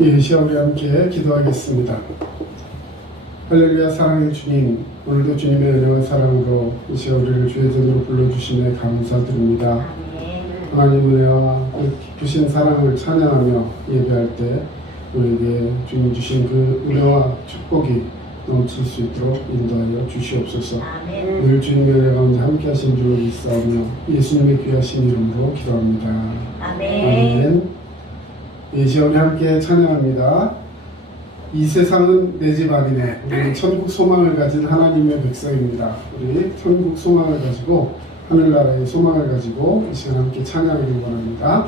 이 시간 우리 함께 기도하겠습니다. 할렐루야. 사랑의 주님, 오늘도 주님의 은혜와 사랑으로 이 시간 우리를 주의 전으로 불러주시네 감사드립니다. 하나님 은혜와 깊으신 사랑을 찬양하며 예배할 때 우리에게 주님 주신 그 은혜와 축복이 넘칠 수 있도록 인도하여 주시옵소서. 늘 주님의 은혜 가운데 함께 하신 줄로 믿사오며 예수님의 귀하신 이름으로 기도합니다. 아멘. 이 시간에 함께 찬양합니다. 이 세상은 내 집 아니네. 우리는 천국 소망을 가진 하나님의 백성입니다. 우리 천국 소망을 가지고 하늘나라의 소망을 가지고 이 시간 함께 찬양하길 원합니다.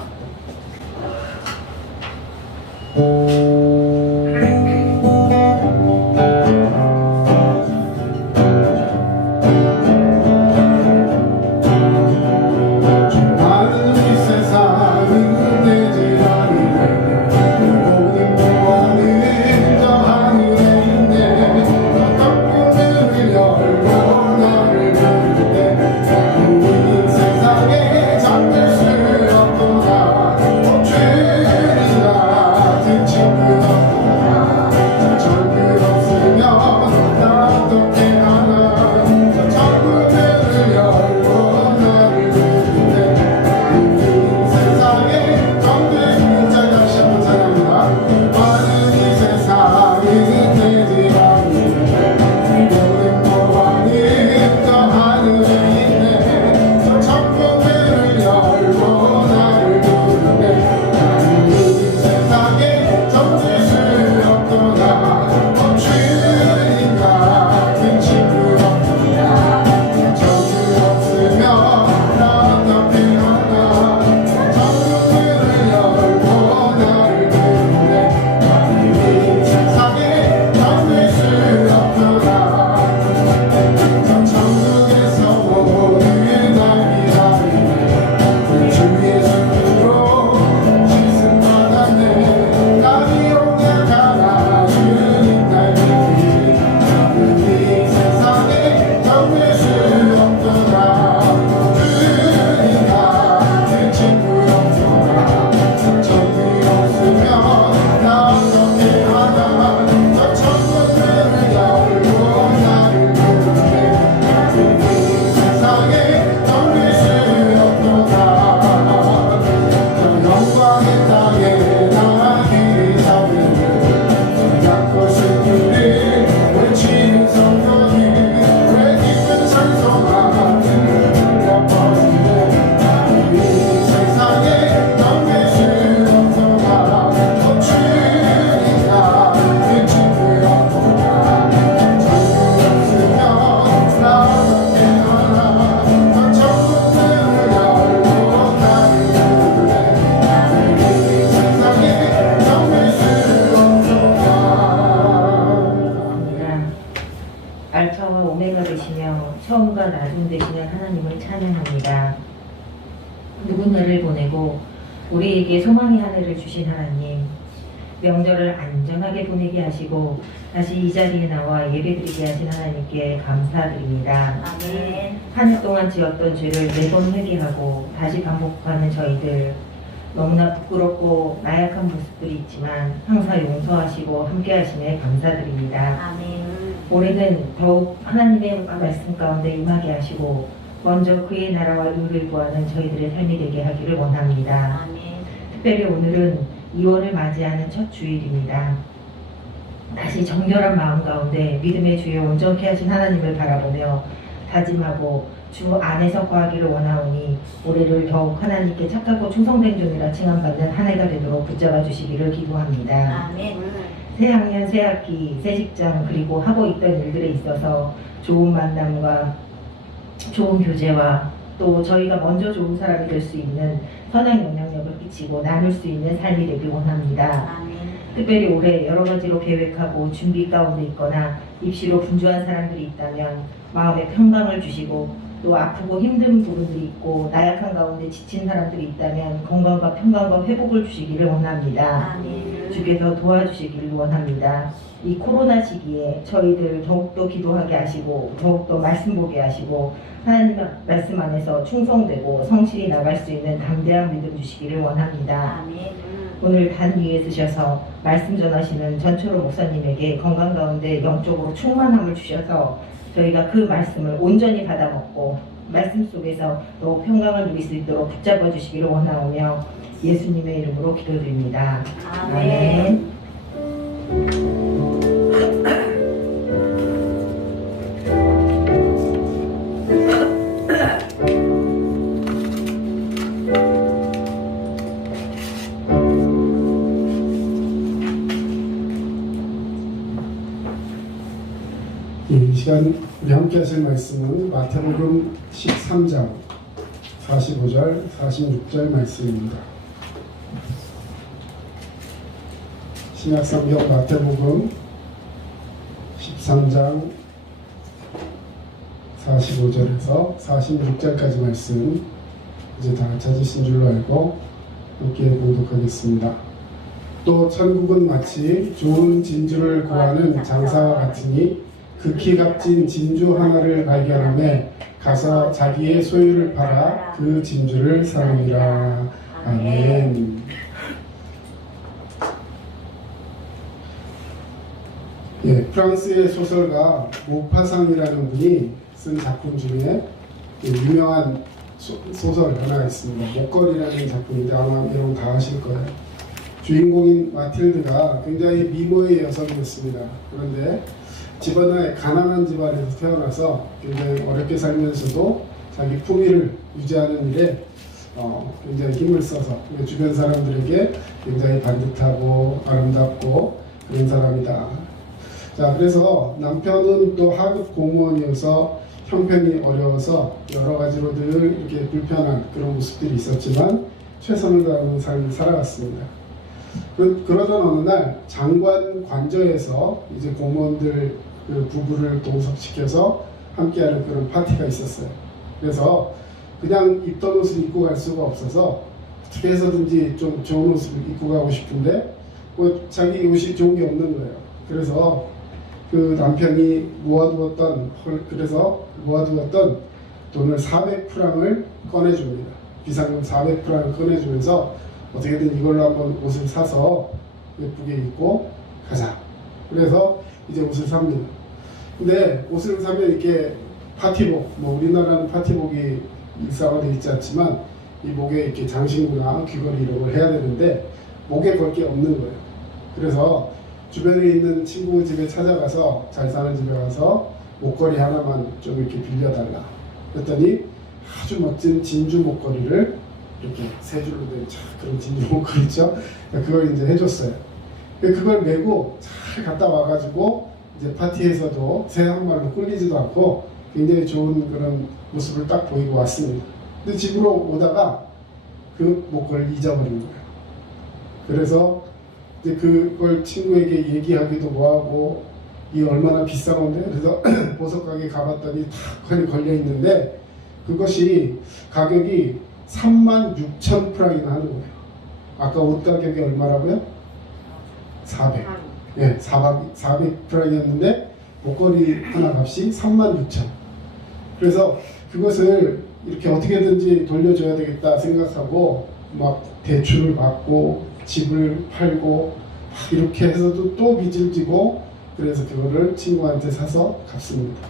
알파와 오메가 되시며 처음과 나중 되시는 하나님을 찬양합니다. 누군가를 보내고 우리에게 소망의 하늘을 주신 하나님, 명절을 안전하게 보내게 하시고 다시 이 자리에 나와 예배드리게 하신 하나님께 감사드립니다. 아멘. 한 해 동안 지었던 죄를 매번 회개하고 다시 반복하는 저희들, 너무나 부끄럽고 나약한 모습들이 있지만 항상 용서하시고 함께 하심에 감사드립니다. 아멘. 올해는 더욱 하나님의 말씀 가운데 임하게 하시고 먼저 그의 나라와 의를 구하는 저희들의 삶이 되게 하기를 원합니다. 아멘. 특별히 오늘은 2월을 맞이하는 첫 주일입니다. 다시 정결한 마음 가운데 믿음의 주에 온전케 하신 하나님을 바라보며 다짐하고 주 안에서 거하기를 원하오니 올해를 더욱 하나님께 착하고 충성된 종이라 칭함받는 한 해가 되도록 붙잡아 주시기를 기도합니다. 아멘. 새 학년, 새 학기, 새 직장 그리고 하고 있던 일들에 있어서 좋은 만남과 좋은 교제와 또 저희가 먼저 좋은 사람이 될 수 있는 선한 영향력을 끼치고 나눌 수 있는 삶이 되길 원합니다. 아멘. 특별히 올해 여러 가지로 계획하고 준비 가운데 있거나 입시로 분주한 사람들이 있다면 마음에 평강을 주시고 또 아프고 힘든 부분들이 있고 나약한 가운데 지친 사람들이 있다면 건강과 평강과 회복을 주시기를 원합니다. 아멘. 주께서 도와주시기를 원합니다. 이 코로나 시기에 저희들 더욱더 기도하게 하시고 더욱더 말씀 보게 하시고 하나님 말씀 안에서 충성되고 성실히 나갈 수 있는 담대한 믿음 주시기를 원합니다. 아멘. 오늘 단 위에 드셔서 말씀 전하시는 전초로 목사님에게 건강 가운데 영적으로 충만함을 주셔서 저희가 그 말씀을 온전히 받아먹고 말씀 속에서 또 평강을 누릴 수 있도록 붙잡아 주시기를 원하오며 예수님의 이름으로 기도드립니다. 아멘. 이 시간 우리 함께 하실 말씀은 마태복음 13장 45절 46절 말씀입니다. 신약성경 마태복음 13장 45절에서 46절까지 말씀 이제 다 찾으신 줄로 알고 함께 봉독하겠습니다. 또 천국은 마치 좋은 진주를 구하는 장사와 같으니 극히 값진 진주 하나를 발견하며 가서 자기의 소유를 팔아 그 진주를 사느니라. 아멘. 예, 프랑스의 소설가 모파상이라는 분이 쓴 작품 중에 유명한 소설 하나가 있습니다. 목걸이라는 작품인데 아마 여러분 다 아실 거예요. 주인공인 마틸드가 굉장히 미모의 여성이었습니다. 그런데 집안에 가난한 집안에서 태어나서 굉장히 어렵게 살면서도 자기 품위를 유지하는 일에 굉장히 힘을 써서 주변 사람들에게 굉장히 반듯하고 아름답고 그런 사람이다. 자, 그래서 남편은 또 하급 공무원이어서 형편이 어려워서 여러 가지로 늘 이렇게 불편한 그런 모습들이 있었지만 최선을 다하는 삶을 살아왔습니다. 그러던 어느 날 장관 관저에서 이제 공무원들 그 부부를 동석시켜서 함께하는 그런 파티가 있었어요. 그래서 그냥 입던 옷을 입고 갈 수가 없어서 어떻게 해서든지 좀 좋은 옷을 입고 가고 싶은데 뭐 자기 옷이 좋은 게 없는 거예요. 그래서 그 남편이 모아두었던 돈을 400프랑을 꺼내줍니다. 비상금 400프랑을 꺼내주면서 어떻게든 이걸로 한번 옷을 사서 예쁘게 입고 가자. 그래서 이제 옷을 삽니다. 근데 옷을 사면 이렇게 파티복, 뭐 우리나라는 파티복이 일상화되어 있지 않지만 이 목에 이렇게 장신구나 귀걸이 이런 걸 해야 되는데 목에 걸 게 없는 거예요. 그래서 주변에 있는 친구 집에 찾아가서 잘 사는 집에 가서 목걸이 하나만 좀 이렇게 빌려달라. 그랬더니 아주 멋진 진주 목걸이를 이렇게 세 줄로 된 그런 진주 목걸이 있죠. 그걸 이제 해줬어요. 그걸 메고 잘 갔다 와가지고 이제 파티에서도 새 양말로 꿀리지도 않고 굉장히 좋은 그런 모습을 딱 보이고 왔습니다. 근데 집으로 오다가 그 목걸이를 잊어버린 거예요. 그래서 이제 그걸 친구에게 얘기하기도 뭐하고 이 얼마나 비싼 건데 그래서 보석 가게 가봤더니 다 걸려 있는데 그것이 가격이 36,000프랑이나 하는 거예요. 아까 옷 가격이 얼마라고요? 400. 예, 400프랑이었는데 목걸이 하나 값이 36,000. 그래서 그것을 이렇게 어떻게든지 돌려줘야 되겠다 생각하고 막 대출을 받고 집을 팔고 이렇게 해서도 또 빚을 지고 그래서 그거를 친구한테 사서 갚습니다.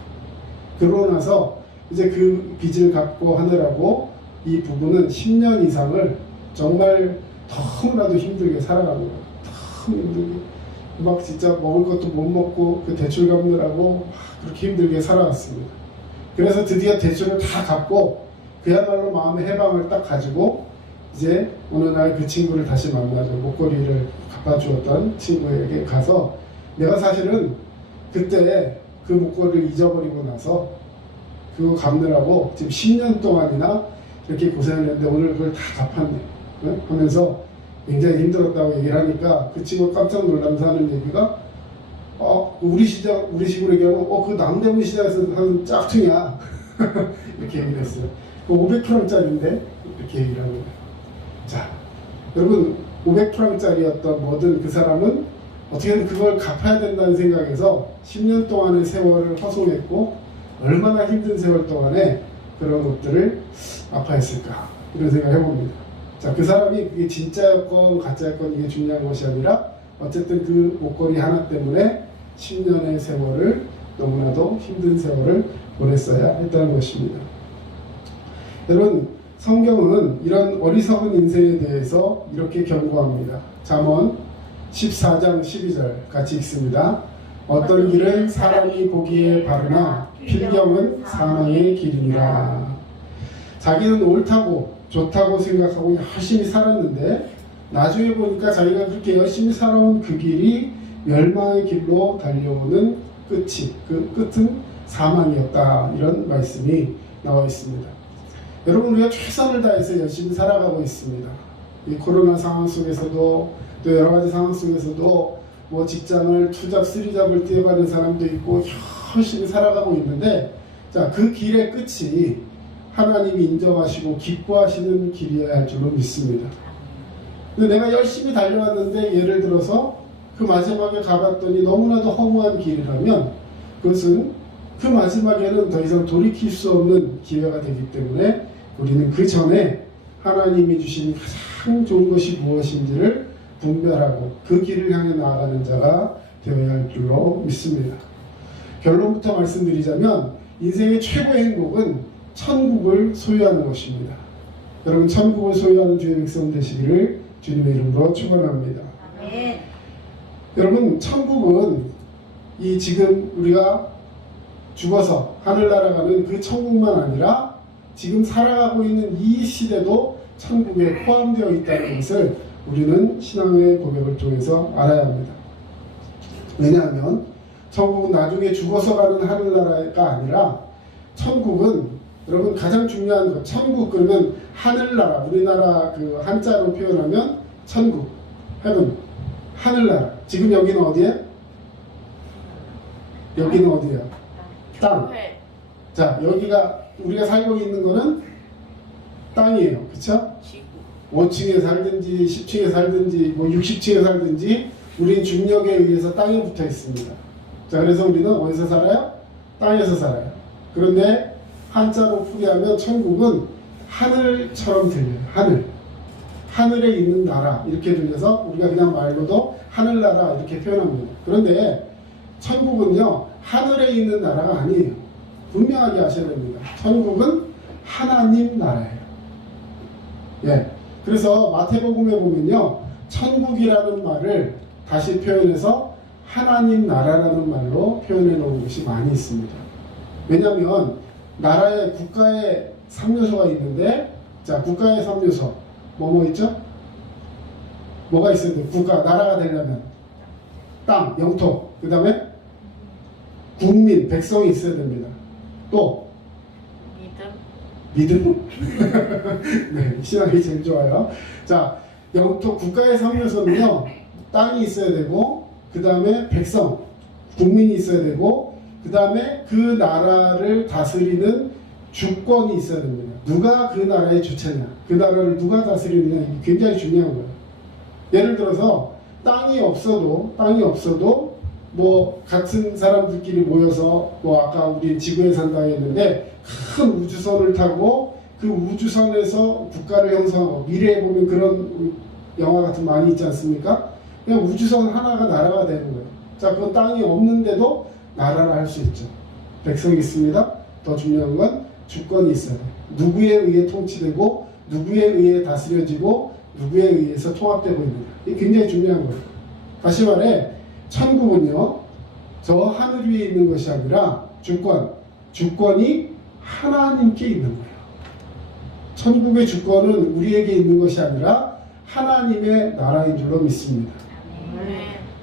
그러고 나서 이제 그 빚을 갚고 하느라고 이 부부는 10년 이상을 정말 너무나도 힘들게 살아가는 거예요. 너무 힘들게. 막 진짜 먹을 것도 못 먹고 그 대출 갚느라고 그렇게 힘들게 살아왔습니다. 그래서 드디어 대출을 다 갚고 그야말로 마음의 해방을 딱 가지고 이제 어느 날 그 친구를 다시 만나죠. 목걸이를 갚아주었던 친구에게 가서 내가 사실은 그때 그 목걸이를 잊어버리고 나서 그거 갚느라고 지금 10년 동안이나 이렇게 고생을 했는데 오늘 그걸 다 갚았네. 네? 하면서 굉장히 힘들었다고 얘기를 하니까 그 친구가 깜짝 놀라면서 하는 얘기가 우리 식으로 얘기하면 그 남대문 시장에서 하는 짝퉁이야. 이렇게 얘기를 했어요. 그 500프랑짜리인데 이렇게 얘기를 하는 거예요. 자, 여러분 500프랑짜리였던 뭐든 그 사람은 어떻게든 그걸 갚아야 된다는 생각에서 10년 동안의 세월을 허송했고 얼마나 힘든 세월 동안에 그런 것들을 아파했을까 이런 생각을 해봅니다. 자, 그 사람이 그게 진짜였건 가짜였건 이게 중요한 것이 아니라 어쨌든 그 목걸이 하나 때문에 10년의 세월을 너무나도 힘든 세월을 보냈어야 했다는 것입니다. 여러분, 성경은 이런 어리석은 인생에 대해서 이렇게 경고합니다. 잠언 14장 12절 같이 읽습니다. 어떤 길은 사람이 보기에 바르나 필경은 사망의 길이니라. 자기는 옳다고 좋다고 생각하고 열심히 살았는데 나중에 보니까 자기가 그렇게 열심히 살아온 그 길이 멸망의 길로 달려오는 그 끝은 사망이었다. 이런 말씀이 나와 있습니다. 여러분, 우리가 최선을 다해서 열심히 살아가고 있습니다. 이 코로나 상황 속에서도 또 여러 가지 상황 속에서도 뭐 직장을 투잡, 쓰리잡을 뛰어가는 사람도 있고 열심히 살아가고 있는데, 자, 그 길의 끝이 하나님이 인정하시고 기뻐하시는 길이어야 할 줄로 믿습니다. 근데 내가 열심히 달려왔는데 예를 들어서 그 마지막에 가봤더니 너무나도 허무한 길이라면 그것은 그 마지막에는 더 이상 돌이킬 수 없는 기회가 되기 때문에 우리는 그 전에 하나님이 주신 가장 좋은 것이 무엇인지를 분별하고 그 길을 향해 나아가는 자가 되어야 할 줄로 믿습니다. 결론부터 말씀드리자면 인생의 최고의 행복은 천국을 소유하는 것입니다. 여러분, 천국을 소유하는 주의 백성 되시기를 주님의 이름으로 축원합니다. 네. 여러분, 천국은 이 지금 우리가 죽어서 하늘나라 가는 그 천국만 아니라 지금 살아가고 있는 이 시대도 천국에 포함되어 있다는 것을 우리는 신앙의 고백을 통해서 알아야 합니다. 왜냐하면 천국은 나중에 죽어서 가는 하늘나라가 아니라 천국은 여러분 가장 중요한 것, 천국 그러면 하늘나라, 우리나라 그 한자로 표현하면 천국, heaven, 하늘나라. 지금 여기는 어디에? 여기는 어디야? 땅. 자, 여기가 우리가 살고 있는 거는 땅이에요. 그쵸? 5층에 살든지 10층에 살든지 뭐 60층에 살든지 우린 중력에 의해서 땅에 붙어 있습니다. 자, 그래서 우리는 어디서 살아요? 땅에서 살아요. 그런데 한자로 풀이하면 천국은 하늘처럼 들려요. 하늘. 하늘에 있는 나라 이렇게 들려서 우리가 그냥 말로도 하늘나라 이렇게 표현합니다. 그런데 천국은요, 하늘에 있는 나라가 아니에요. 분명하게 아셔야 됩니다. 천국은 하나님 나라예요. 예. 그래서 마태복음에 보면요, 천국이라는 말을 다시 표현해서 하나님 나라라는 말로 표현해 놓은 것이 많이 있습니다. 왜냐하면 나라의 국가의 3요소가 있는데, 자, 국가의 3요소 뭐 있죠? 뭐가 있어야 돼요? 국가, 나라가 되려면 땅, 영토, 그 다음에 국민, 백성이 있어야 됩니다. 또 믿음? 네, 신앙이 제일 좋아요. 자, 영토, 국가의 3요소는요, 땅이 있어야 되고, 그 다음에 백성, 국민이 있어야 되고, 그 다음에 그 나라를 다스리는 주권이 있어야 됩니다. 누가 그 나라의 주체냐, 그 나라를 누가 다스리느냐, 이게 굉장히 중요한 거예요. 예를 들어서 땅이 없어도 뭐 같은 사람들끼리 모여서 뭐 아까 우리 지구에 산다 했는데 큰 우주선을 타고 그 우주선에서 국가를 형성하고, 미래에 보면 그런 영화 같은 거 많이 있지 않습니까? 그냥 우주선 하나가 나라가 되는 거예요. 자, 그건 땅이 없는데도 나라를 할 수 있죠. 백성이 있습니다. 더 중요한 건 주권이 있어야 돼요. 누구에 의해 통치되고 누구에 의해 다스려지고 누구에 의해서 통합되고 있는가. 이게 굉장히 중요한 거예요. 다시 말해, 천국은요, 저 하늘 위에 있는 것이 아니라 주권이 하나님께 있는 거예요. 천국의 주권은 우리에게 있는 것이 아니라 하나님의 나라인 줄로 믿습니다.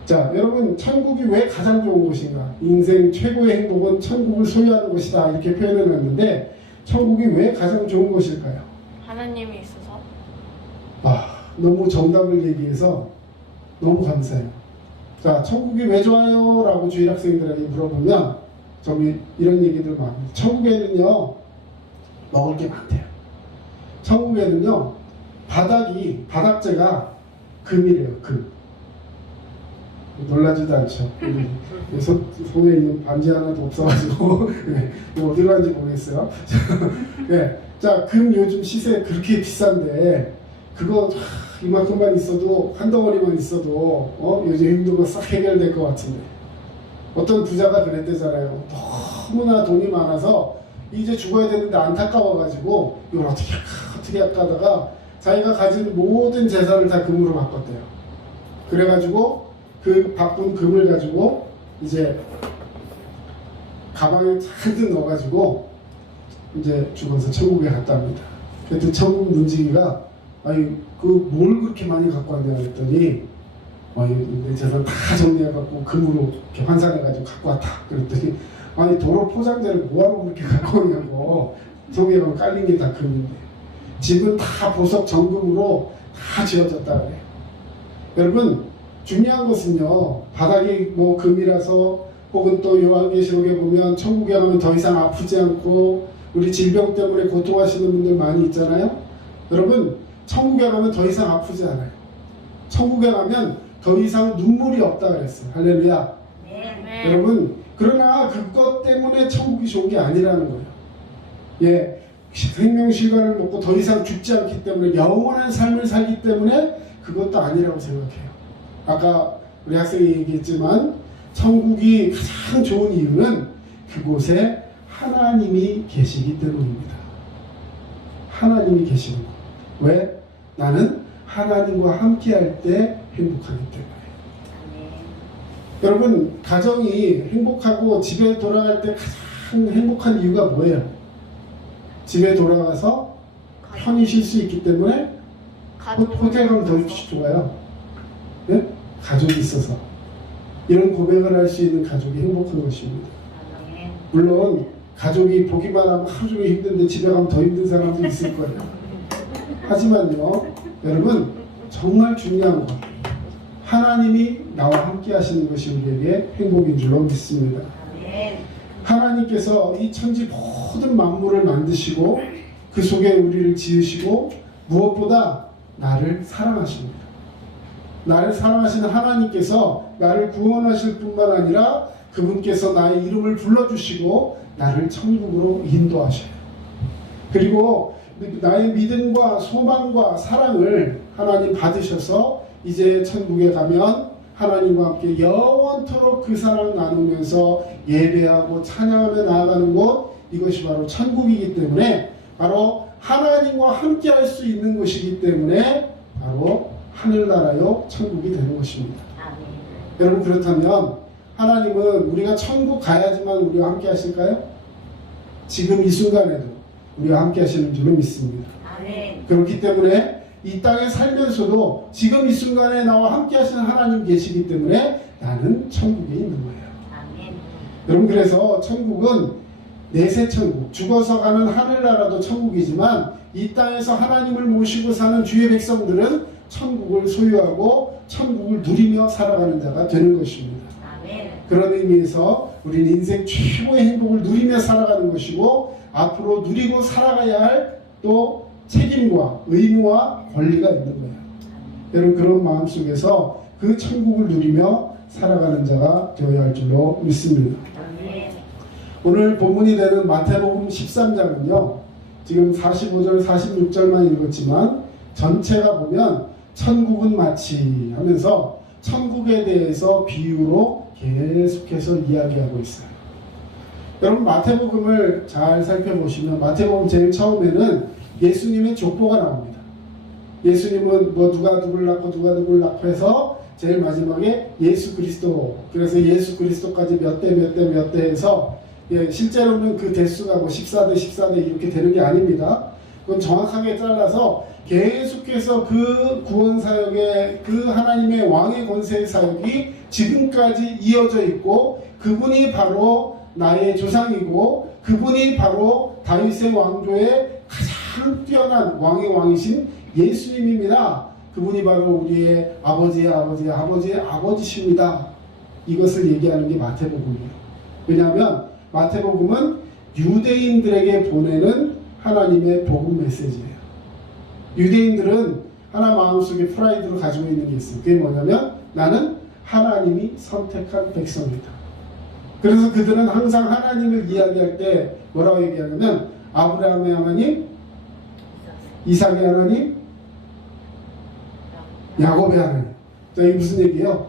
자, 여러분, 천국이 왜 가장 좋은 곳인가? 인생 최고의 행복은 천국을 소유하는 것이다, 이렇게 표현해 놨는데 천국이 왜 가장 좋은 것일까요? 하나님이 있어서. 너무 정답을 얘기해서 너무 감사해요. 자, 천국이 왜 좋아요? 라고 주일 학생들에게 물어보면 저기 이런 얘기들 많아요. 천국에는요, 먹을 게 많대요. 천국에는요, 바닥재가 금이래요. 금. 놀라지도 않죠. 손에 있는 반지 하나도 없어가지고 네, 어디로 간지 모르겠어요. 네, 자, 금 요즘 시세 그렇게 비싼데 그거 이만큼만 있어도 한 덩어리만 있어도 요즘 힘든 거 싹 해결될 것 같은데 어떤 부자가 그랬대잖아요. 너무나 돈이 많아서 이제 죽어야 되는데 안타까워가지고 이걸 어떻게 할까 하다가 자기가 가진 모든 재산을 다 금으로 바꿨대요. 그래가지고 그 바꾼 금을 가지고 이제 가방에 잔뜩 넣어가지고 이제 죽어서 천국에 갔답니다. 그때 천국 문지기가 아니 그 뭘 그렇게 많이 갖고 왔냐 그랬더니 내 재산 다 정리해갖고 금으로 이렇게 환산해가지고 갖고 왔다 그랬더니 아니 도로 포장재를 뭐하러 그렇게 갖고 오냐고. 저기에 가면 깔린 게 다 금인데 집은 다 보석 정금으로 다 지어졌다 그래요. 여러분 중요한 것은요 바닥이 뭐 금이라서 혹은 또 요한계시록에 보면 천국에 가면 더 이상 아프지 않고 우리 질병 때문에 고통하시는 분들 많이 있잖아요. 여러분 천국에 가면 더 이상 아프지 않아요. 천국에 가면 더 이상 눈물이 없다 그랬어요. 할렐루야. 네. 여러분 그러나 그것 때문에 천국이 좋은 게 아니라는 거예요. 예, 생명실과를 먹고 더 이상 죽지 않기 때문에 영원한 삶을 살기 때문에 그것도 아니라고 생각해요. 아까 우리 학생이 얘기했지만 천국이 가장 좋은 이유는 그곳에 하나님이 계시기 때문입니다. 하나님이 계시는 거. 왜? 나는 하나님과 함께 할 때 행복하기 때문에. 여러분 가정이 행복하고 집에 돌아갈 때 가장 행복한 이유가 뭐예요? 집에 돌아가서 편히 쉴 수 있기 때문에 호텔 가면 더 좋아요. 네? 가족이 있어서 이런 고백을 할 수 있는 가족이 행복한 것입니다. 물론 가족이 보기만 하면 하루 종일 힘든데 집에 가면 더 힘든 사람도 있을 거예요. 하지만요 여러분 정말 중요한 것 하나님이 나와 함께 하시는 것이 우리에게 행복인 줄로 믿습니다. 하나님께서 이 천지 모든 만물을 만드시고 그 속에 우리를 지으시고 무엇보다 나를 사랑하십니다. 나를 사랑하시는 하나님께서 나를 구원하실 뿐만 아니라 그분께서 나의 이름을 불러주시고 나를 천국으로 인도하셔요. 그리고 나의 믿음과 소망과 사랑을 하나님 받으셔서 이제 천국에 가면 하나님과 함께 영원토록 그 사랑 나누면서 예배하고 찬양하며 나아가는 곳 이것이 바로 천국이기 때문에 바로 하나님과 함께 할 수 있는 곳이기 때문에 바로 하늘나라요 천국이 되는 것입니다. 여러분 그렇다면 하나님은 우리가 천국 가야지만 우리와 함께 하실까요? 지금 이 순간에도 우리와 함께 하시는 줄로 믿습니다. 그렇기 때문에 이 땅에 살면서도 지금 이 순간에 나와 함께 하시는 하나님 계시기 때문에 나는 천국에 있는 거예요. 여러분 그래서 천국은 내세 천국, 죽어서 가는 하늘나라도 천국이지만 이 땅에서 하나님을 모시고 사는 주의 백성들은 천국을 소유하고 천국을 누리며 살아가는 자가 되는 것입니다. 그런 의미에서 우리는 인생 최고의 행복을 누리며 살아가는 것이고 앞으로 누리고 살아가야 할 또 책임과 의무와 권리가 있는 거예요. 여러분 그런 마음속에서 그 천국을 누리며 살아가는 자가 되어야 할 줄로 믿습니다. 오늘 본문이 되는 마태복음 13장은요 지금 45절 46절만 읽었지만 전체가 보면 천국은 마치 하면서 천국에 대해서 비유로 계속해서 이야기하고 있어요. 여러분 마태복음을 잘 살펴보시면 마태복음 제일 처음에는 예수님의 족보가 나옵니다. 예수님은 뭐 누가 누굴 낳고 누가 누굴 낳고 해서 제일 마지막에 예수 그리스도 그래서 예수 그리스도까지 몇 대 몇 대 몇 대 해서 실제로는 그 대수가 뭐 14대 14대 이렇게 되는 게 아닙니다. 그건 정확하게 잘라서 계속해서 그 구원 사역의 그 하나님의 왕의 권세의 사역이 지금까지 이어져 있고 그분이 바로 나의 조상이고 그분이 바로 다윗의 왕조의 가장 뛰어난 왕의 왕이신 예수님입니다. 그분이 바로 우리의 아버지의 아버지의 아버지의 아버지십니다. 이것을 얘기하는 게 마태복음이에요. 왜냐하면 마태복음은 유대인들에게 보내는 하나님의 복음 메시지예요. 유대인들은 하나 마음속에 프라이드로 가지고 있는 게 있어요. 그게 뭐냐면 나는 하나님이 선택한 백성이다. 그래서 그들은 항상 하나님을 이야기할 때 뭐라고 얘기하냐면 아브라함의 하나님, 이삭의 하나님, 야곱의 하나님. 자, 이게 무슨 얘기예요?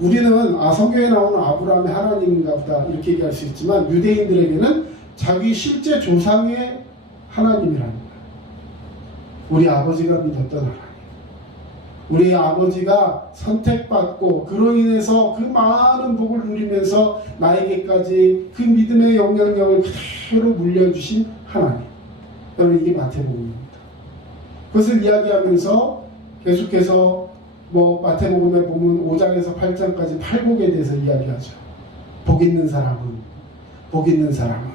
우리는 성경에 나오는 아브라함의 하나님인가 보다 이렇게 얘기할 수 있지만 유대인들에게는 자기 실제 조상의 하나님이라는 거예요. 우리 아버지가 믿었던 하나님. 우리 아버지가 선택받고 그로 인해서 그 많은 복을 누리면서 나에게까지 그 믿음의 영향력을 그대로 물려주신 하나님. 여러분, 이게 마태복음입니다. 그것을 이야기하면서 계속해서 마태복음에 보면 5장에서 8장까지 팔복에 대해서 이야기하죠. 복 있는 사람은, 복 있는 사람은.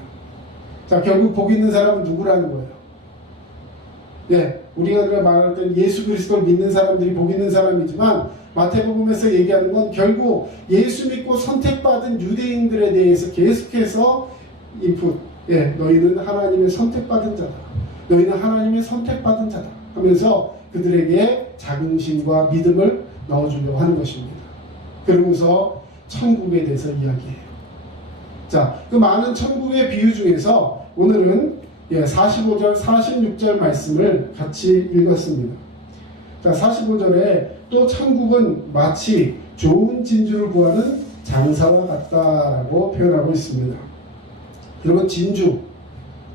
자, 결국 복 있는 사람은 누구라는 거예요? 예, 우리가 말할 때 예수 그리스도를 믿는 사람들이 복 있는 사람이지만 마태복음에서 얘기하는 건 결국 예수 믿고 선택받은 유대인들에 대해서 계속해서 인풋, 예, 너희는 하나님의 선택받은 자다. 너희는 하나님의 선택받은 자다 하면서 그들에게 자긍심과 믿음을 넣어주려고 하는 것입니다. 그러면서 천국에 대해서 이야기해요. 자, 그 많은 천국의 비유 중에서 오늘은 45절, 46절 말씀을 같이 읽었습니다. 자, 45절에 또 천국은 마치 좋은 진주를 구하는 장사와 같다라고 표현하고 있습니다. 여러분, 진주,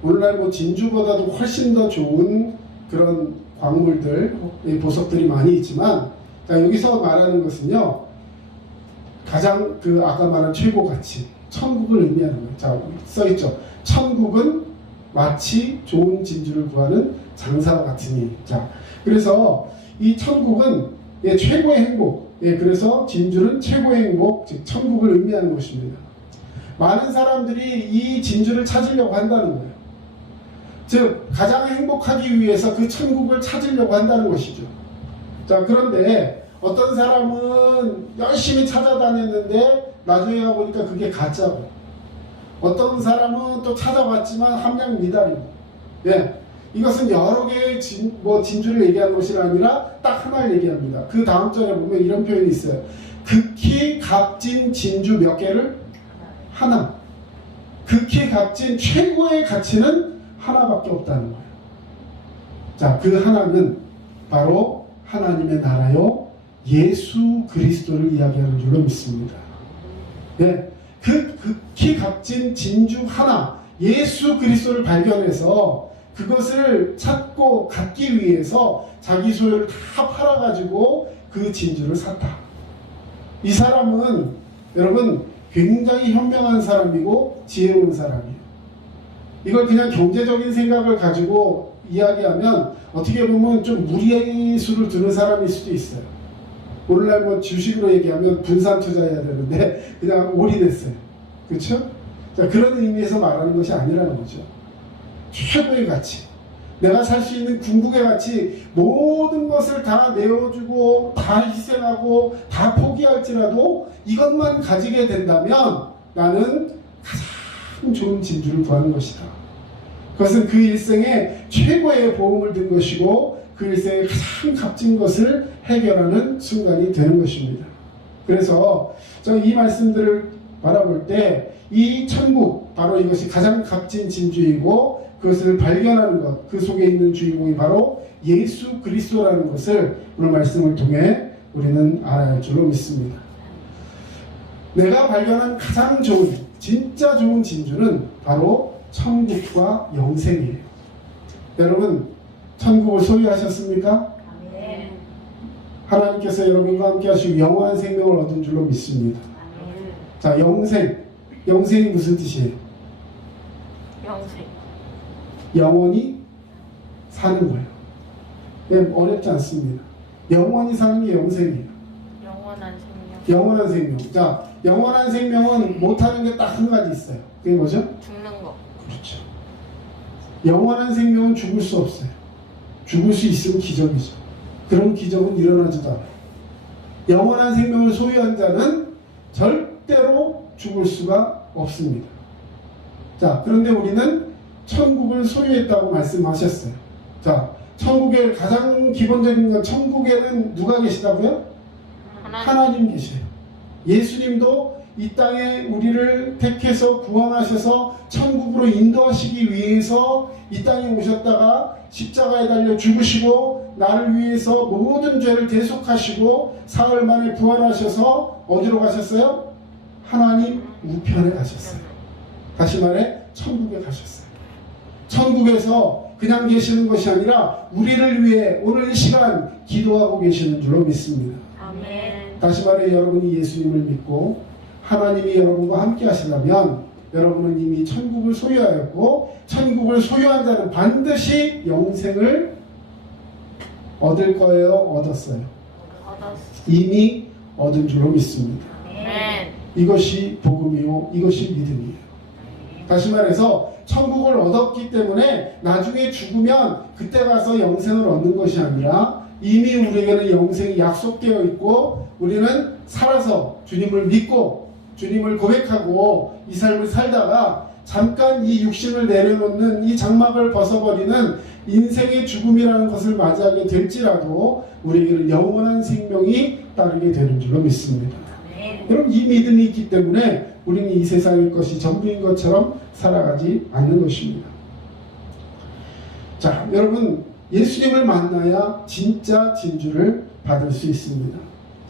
오늘날 진주보다도 훨씬 더 좋은 그런 광물들, 보석들이 많이 있지만, 자, 여기서 말하는 것은요, 가장 아까 말한 최고 가치, 천국을 의미하는 거예요. 자, 써있죠. 천국은 마치 좋은 진주를 구하는 장사와 같으니. 자, 그래서 이 천국은 최고의 행복, 그래서 진주는 최고의 행복, 즉 천국을 의미하는 것입니다. 많은 사람들이 이 진주를 찾으려고 한다는 거예요. 즉 가장 행복하기 위해서 그 천국을 찾으려고 한다는 것이죠. 자, 그런데 어떤 사람은 열심히 찾아다녔는데 나중에 가보니까 그게 가짜고, 어떤 사람은 또 찾아봤지만 함량 미달이고, 예, 이것은 여러 개의 진주를 얘기하는 것이 아니라 딱 하나를 얘기합니다. 그 다음 절에 보면 이런 표현이 있어요. 극히 값진 진주 몇 개를? 하나. 극히 값진 최고의 가치는 하나밖에 없다는 거예요. 자, 그 하나는 바로 하나님의 나라요 예수 그리스도를 이야기하는 줄로 믿습니다. 네, 그 극히 값진 진주 하나, 예수 그리스도를 발견해서 그것을 찾고 갖기 위해서 자기 소유를 다 팔아가지고 그 진주를 샀다. 이 사람은 여러분 굉장히 현명한 사람이고 지혜로운 사람이에요. 이걸 그냥 경제적인 생각을 가지고 이야기하면 어떻게 보면 좀 무리수를 두는 사람일 수도 있어요. 오늘날 주식으로 얘기하면 분산 투자해야 되는데 그냥 올인했어요. 그렇죠? 자, 그런 의미에서 말하는 것이 아니라는 거죠. 최고의 가치, 내가 살 수 있는 궁극의 가치, 모든 것을 다 내어주고 다 희생하고 다 포기할지라도 이것만 가지게 된다면 나는 가장 좋은 진주를 구하는 것이다. 그것은 그 일생에 최고의 보험을 든 것이고 그 일생에 가장 값진 것을 해결하는 순간이 되는 것입니다. 그래서 이 말씀들을 바라볼 때 이 천국, 바로 이것이 가장 값진 진주이고 그것을 발견하는 것, 그 속에 있는 주인공이 바로 예수 그리스도라는 것을 오늘 말씀을 통해 우리는 알아야 할 줄로 믿습니다. 내가 발견한 가장 좋은, 진짜 좋은 진주는 바로 천국과 영생이에요. 여러분, 천국을 소유하셨습니까? 네. 하나님께서 여러분과 함께 하시고 영원한 생명을 얻은 줄로 믿습니다. 자, 영생이 무슨 뜻이에요? 영생. 영원히 사는 거예요. 네, 어렵지 않습니다. 영원히 사는 게 영생이에요. 영원한 생명. 영원한 생명. 자, 영원한 생명은 못하는 게 딱 한 가지 있어요. 그게 뭐죠? 죽는 거. 그렇죠. 영원한 생명은 죽을 수 없어요. 죽을 수 있으면 기적이죠. 그런 기적은 일어나지도 않아요. 영원한 생명을 소유한 자는 절대로 죽을 수가 없습니다. 자, 그런데 우리는 천국을 소유했다고 말씀하셨어요. 자, 천국의 가장 기본적인 건 천국에는 누가 계시다고요? 하나님 계세요. 예수님도 이 땅에 우리를 택해서 구원하셔서 천국으로 인도하시기 위해서 이 땅에 오셨다가 십자가에 달려 죽으시고 나를 위해서 모든 죄를 대속하시고 사흘 만에 부활하셔서 어디로 가셨어요? 하나님 우편에 가셨어요. 다시 말해 천국에 가셨어요. 천국에서 그냥 계시는 것이 아니라 우리를 위해 오늘 이 시간 기도하고 계시는 줄로 믿습니다. 아멘. 다시 말해 여러분이 예수님을 믿고 하나님이 여러분과 함께 하시려면 여러분은 이미 천국을 소유하였고 천국을 소유한 자는 반드시 영생을 얻을 거예요? 얻었어요? 얻었어. 이미 얻은 줄로 믿습니다. 아멘. 이것이 복음이요 이것이 믿음이에요. 다시 말해서 천국을 얻었기 때문에 나중에 죽으면 그때 가서 영생을 얻는 것이 아니라 이미 우리에게는 영생이 약속되어 있고 우리는 살아서 주님을 믿고 주님을 고백하고 이 삶을 살다가 잠깐 이 육신을 내려놓는 이 장막을 벗어버리는 인생의 죽음이라는 것을 맞이하게 될지라도 우리에게는 영원한 생명이 따르게 되는 줄로 믿습니다. 여러분 이 믿음이 있기 때문에 우리는 이 세상의 것이 전부인 것처럼 살아가지 않는 것입니다. 자, 여러분 예수님을 만나야 진짜 진주를 받을 수 있습니다.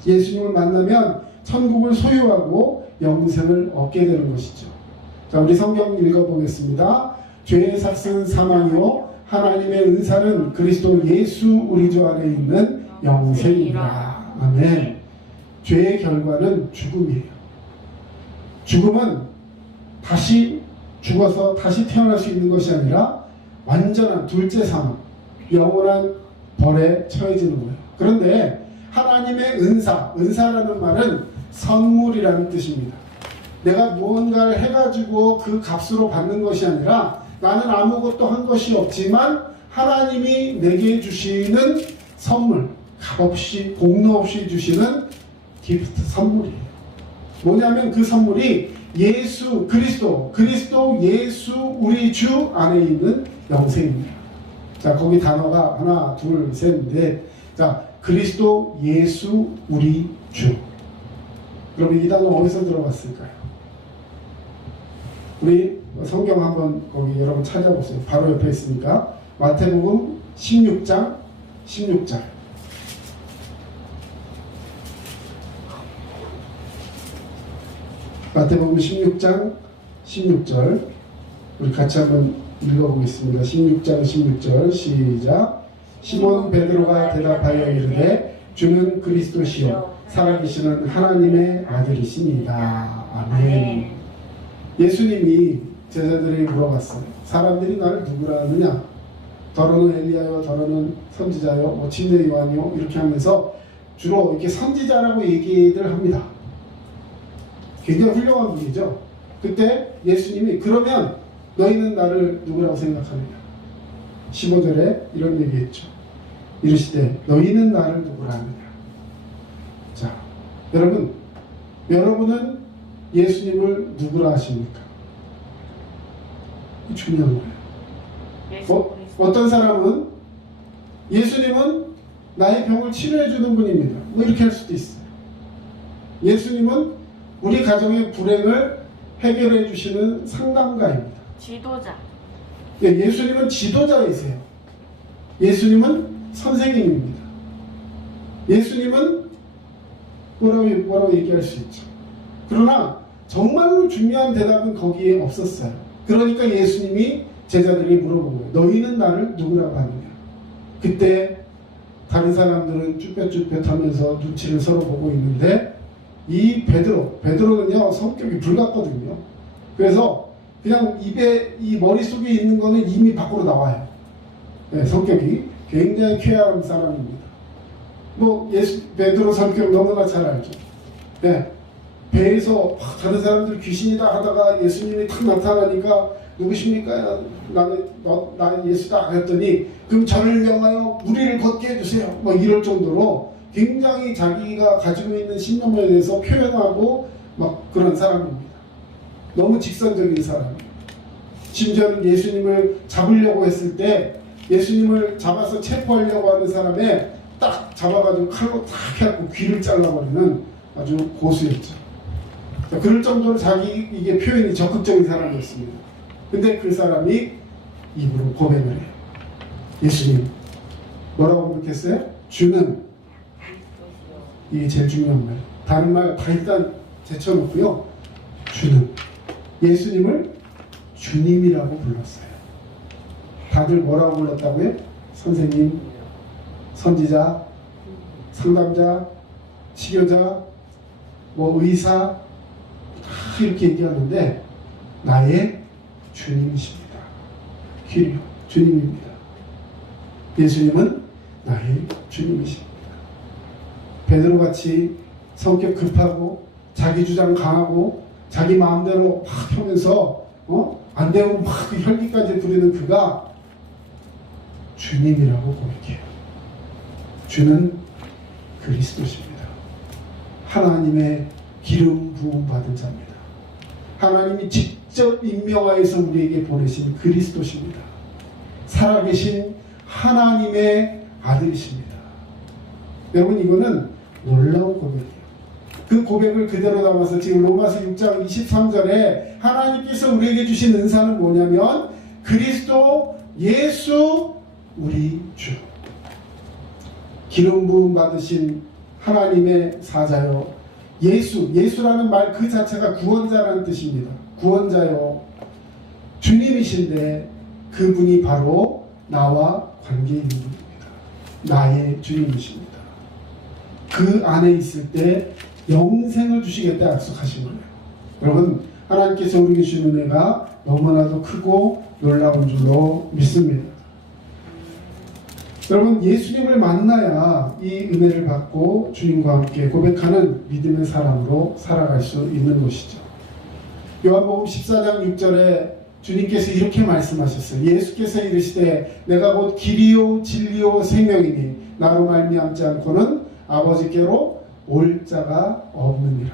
예수님을 만나면 천국을 소유하고 영생을 얻게 되는 것이죠. 자, 우리 성경 읽어보겠습니다. 죄의 삭은 사망이요 하나님의 은사는 그리스도 예수 우리 주 안에 있는 영생이라. 아멘. 죄의 결과는 죽음이에요. 죽음은 다시 죽어서 다시 태어날 수 있는 것이 아니라 완전한 둘째 사망, 영원한 벌에 처해지는 거예요. 그런데 하나님의 은사라는 말은 선물이라는 뜻입니다. 내가 무언가를 해가지고 그 값으로 받는 것이 아니라 나는 아무것도 한 것이 없지만 하나님이 내게 주시는 선물, 값없이 공로 없이 주시는 기프트 선물이에요. 뭐냐면 그 선물이 예수 그리스도 예수 우리 주 안에 있는 영생입니다. 자, 거기 단어가 하나 둘 셋 넷. 자, 그리스도 예수 우리 주. 그러면 이 단어 어디서 들어갔을까요? 우리 성경 한번 거기 여러분 찾아보세요. 바로 옆에 있으니까 마태복음 16장 16절. 마태복음 16장 16절 우리 같이 한번 읽어보겠습니다. 16장 16절 시작. 시몬 베드로가 대답하여 이르되 주는 그리스도시요 살아계시는 하나님의 아들이십니다. 아멘. 예수님이 제자들에게 물어봤어요. 사람들이 나를 누구라 하느냐? 더러는 엘리야요, 더러는 선지자요, 뭐 진대 요한이요 이렇게 하면서 주로 이렇게 선지자라고 얘기들 합니다. 굉장히 훌륭한 분이죠. 그때 예수님이 그러면 너희는 나를 누구라고 생각하느냐? 15절에 이런 얘기했죠. 이르시되 너희는 나를 누구라 하느냐? 자, 여러분은 예수님을 누구라 하십니까? 중요한 거예요. 어떤 사람은 예수님은 나의 병을 치료해 주는 분입니다. 뭐 이렇게 할 수도 있어요. 예수님은 우리 가정의 불행을 해결해 주시는 상담가입니다. 지도자. 예, 예수님은 지도자이세요. 예수님은 선생님입니다. 예수님은 뭐라고 얘기할 수 있죠. 그러나 정말로 중요한 대답은 거기에 없었어요. 그러니까 예수님이 제자들이 물어본 거예요. 너희는 나를 누구라고 하느냐? 그때 다른 사람들은 쭈뼛쭈뼛하면서 눈치를 서로 보고 있는데 이 베드로는요 성격이 불같거든요. 그래서 그냥 입에 이 머릿속에 있는 거는 이미 밖으로 나와요. 네, 성격이 굉장히 쾌활한 사람입니다. 뭐 베드로 성격 너무나 잘 알죠. 네, 배에서 다른 사람들 귀신이다 하다가 예수님이 탁 나타나니까 누구십니까? 나는 예수다 했더니 그럼 저를 명하여 무리를 걷게 해주세요. 뭐 이럴 정도로 굉장히 자기가 가지고 있는 신념에 대해서 표현하고 막 그런 사람입니다. 너무 직선적인 사람이에요. 심지어는 예수님을 잡으려고 했을 때 예수님을 잡아서 체포하려고 하는 사람에 딱 잡아가지고 칼로 탁 해갖고 귀를 잘라버리는 아주 고수였죠. 자, 그럴 정도로 자기 이게 표현이 적극적인 사람이었습니다. 근데 그 사람이 입으로 고백을 해요. 예수님 뭐라고 고백했어요? 주는, 이게 제일 중요한 말. 다른 말 다 일단 제쳐놓고요. 주는, 예수님을 주님이라고 불렀어요. 다들 뭐라고 불렀다고요? 선생님, 선지자, 상담자, 치료자, 뭐 의사 다 이렇게 얘기하는데 나의 주님이십니다. 귀려 주님입니다. 예수님은 나의 주님이십니다. 베드로같이 성격 급하고 자기 주장 강하고 자기 마음대로 막 하면서 안 되면 막 혈기까지 부리는 그가 주님이라고 고백해요. 주는 그리스도십니다. 하나님의 기름 부음 받은 자입니다. 하나님이 직접 임명하여서 우리에게 보내신 그리스도십니다. 살아계신 하나님의 아들이십니다. 여러분, 이거는 놀라운 고백이에요. 그 고백을 그대로 담아서 지금 로마서 6장 23절에 하나님께서 우리에게 주신 은사는 뭐냐면 그리스도 예수 우리 주, 기름 부음 받으신 하나님의 사자요, 예수라는 말 그 자체가 구원자라는 뜻입니다. 구원자요, 주님이신데 그분이 바로 나와 관계 있는 분입니다. 나의 주님이십니다. 그 안에 있을 때 영생을 주시겠다 약속하신 거예요. 여러분, 하나님께서 우리에게 주신 은혜가 너무나도 크고 놀라운 줄로 믿습니다. 여러분, 예수님을 만나야 이 은혜를 받고 주님과 함께 고백하는 믿음의 사람으로 살아갈 수 있는 것이죠. 요한복음 14장 6절에 주님께서 이렇게 말씀하셨어요. 예수께서 이르시되 내가 곧 길이요 진리요 생명이니 나로 말미암지 않고는 아버지께로 올 자가 없느니라.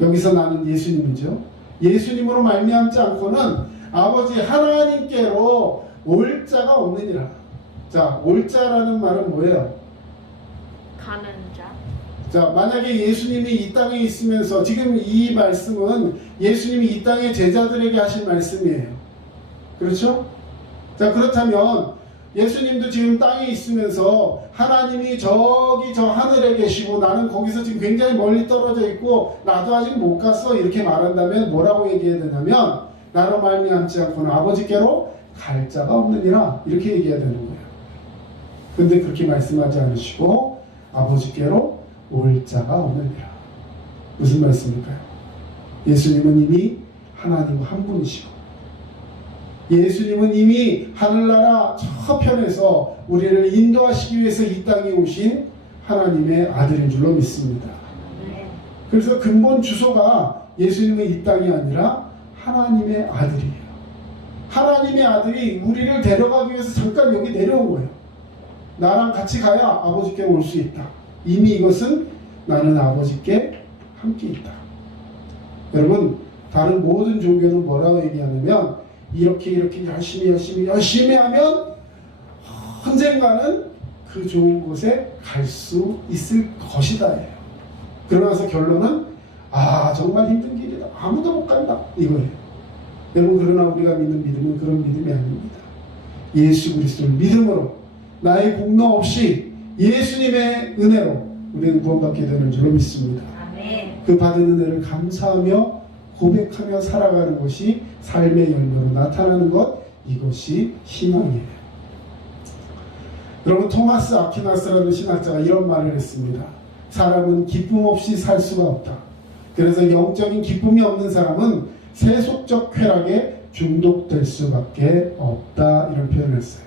여기서 나는 예수님이죠. 예수님으로 말미암지 않고는 아버지 하나님께로 올 자가 없느니라. 자, 올 자라는 말은 뭐예요? 가는 자. 자, 만약에 예수님이 이 땅에 있으면서, 지금 이 말씀은 예수님이 이 땅의 제자들에게 하신 말씀이에요. 그렇죠? 자, 그렇다면 예수님도 지금 땅에 있으면서 하나님이 저기 저 하늘에 계시고 나는 거기서 지금 굉장히 멀리 떨어져 있고 나도 아직 못 갔어, 이렇게 말한다면 뭐라고 얘기해야 되냐면 나로 말미암지 않고는 아버지께로 갈 자가 없느니라, 이렇게 얘기해야 되는 거예요. 근데 그렇게 말씀하지 않으시고 아버지께로 올 자가 없느니라. 무슨 말씀일까요? 예수님은 이미 하나님 한 분이시고 예수님은 이미 하늘나라 저편에서 우리를 인도하시기 위해서 이 땅에 오신 하나님의 아들인 줄로 믿습니다. 그래서 근본 주소가 예수님은 이 땅이 아니라 하나님의 아들이에요. 하나님의 아들이 우리를 데려가기 위해서 잠깐 여기 내려온 거예요. 나랑 같이 가야 아버지께 올 수 있다. 이미 이것은 나는 아버지께 함께 있다. 여러분, 다른 모든 종교는 뭐라고 얘기하냐면 이렇게 열심히 하면 언젠가는 그 좋은 곳에 갈 수 있을 것이다. 그러면서 결론은 정말 힘든 길이다. 아무도 못 간다. 이거예요. 여러분, 그러나 우리가 믿는 믿음은 그런 믿음이 아닙니다. 예수 그리스도를 믿음으로 나의 공로 없이 예수님의 은혜로 우리는 구원받게 되는 줄로 믿습니다. 아멘. 그 받은 은혜를 감사하며 고백하며 살아가는 것이 삶의 열매로 나타나는 것, 이것이 신앙이에요. 여러분, 토마스 아퀴나스라는 신학자가 이런 말을 했습니다. 사람은 기쁨 없이 살 수가 없다. 그래서 영적인 기쁨이 없는 사람은 세속적 쾌락에 중독될 수밖에 없다, 이런 표현을 했어요.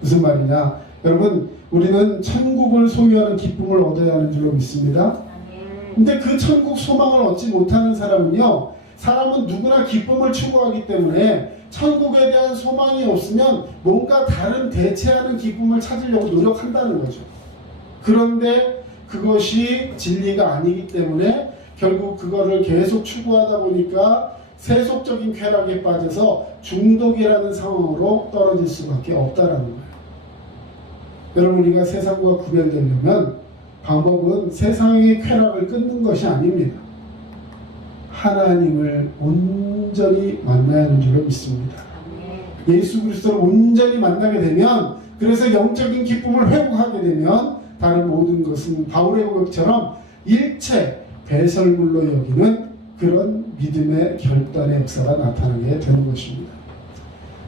무슨 말이냐? 여러분, 우리는 천국을 소유하는 기쁨을 얻어야 하는 줄로 믿습니다. 근데 그 천국 소망을 얻지 못하는 사람은요, 사람은 누구나 기쁨을 추구하기 때문에 천국에 대한 소망이 없으면 뭔가 다른 대체하는 기쁨을 찾으려고 노력한다는 거죠. 그런데 그것이 진리가 아니기 때문에 결국 그거를 계속 추구하다 보니까 세속적인 쾌락에 빠져서 중독이라는 상황으로 떨어질 수밖에 없다라는 거예요. 여러분, 우리가 세상과 구별되려면 방법은 세상의 쾌락을 끊는 것이 아닙니다. 하나님을 온전히 만나야 하는 줄로 믿습니다. 예수 그리스도를 온전히 만나게 되면, 그래서 영적인 기쁨을 회복하게 되면 다른 모든 것은 바울의 고백처럼 일체 배설물로 여기는 그런 믿음의 결단의 역사가 나타나게 되는 것입니다.